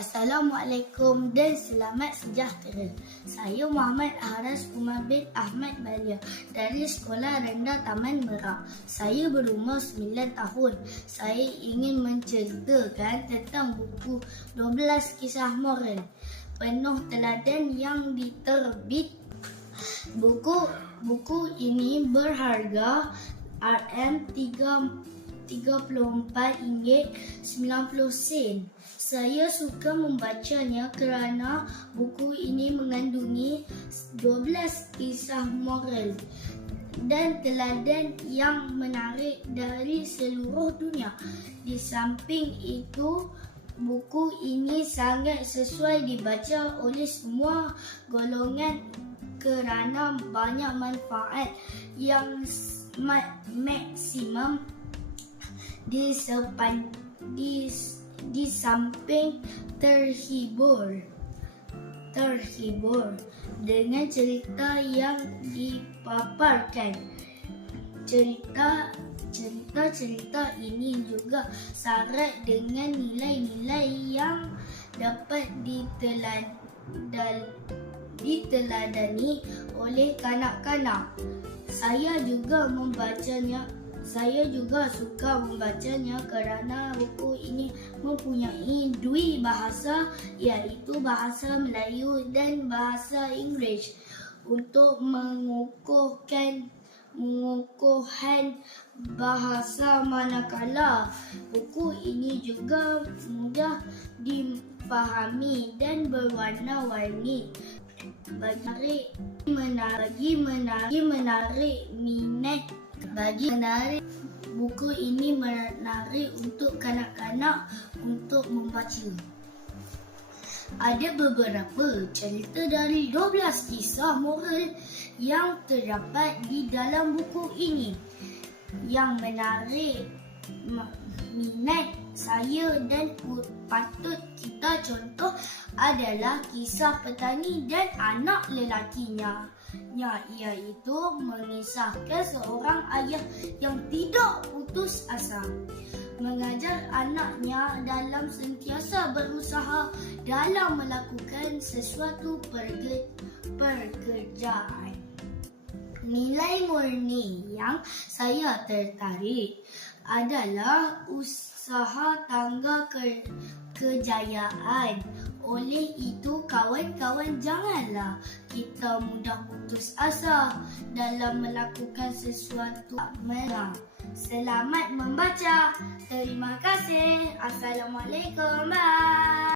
Assalamualaikum dan selamat sejahtera. Saya Muhammad Haras Umar bin Ahmad Balia dari Sekolah Rendah Taman Merak. Saya berumur 9 tahun. Saya ingin menceritakan tentang buku 12 kisah moral penuh teladan yang diterbit. Buku buku ini berharga RM3 RM34.90. Saya suka membacanya kerana buku ini mengandungi 12 kisah moral dan teladan yang menarik dari seluruh dunia. Di samping itu, buku ini sangat sesuai dibaca oleh semua golongan kerana banyak manfaat yang ma- maksimum di sepan di di samping terhibur terhibur dengan cerita yang dipaparkan cerita cerita-cerita ini juga syarat dengan nilai-nilai yang dapat ditelan dal- diteladani oleh kanak-kanak. Saya juga membacanya saya juga suka membacanya kerana buku ini mempunyai dua bahasa iaitu bahasa Melayu dan bahasa Inggeris. Untuk mengukuhkan mengukuhkan bahasa manakala buku ini juga mudah dipahami dan berwarna-warni bagi menarik menarik menarik minat bagi menarik buku ini menarik untuk kanak-kanak untuk membaca. Ada beberapa cerita dari 12 kisah moral yang terdapat di dalam buku ini yang menarik minat saya dan patut kita contoh adalah kisah petani dan anak lelakinya. Ya, iaitu mengisahkan seorang ayah yang tidak putus asa mengajar anaknya dalam sentiasa berusaha dalam melakukan sesuatu perge- pekerjaan. Nilai murni yang saya tertarik adalah usaha tangga ke, kejayaan. Oleh itu, kawan-kawan janganlah kita mudah putus asa dalam melakukan sesuatu merah. Selamat membaca. Terima kasih. Assalamualaikum. Bye.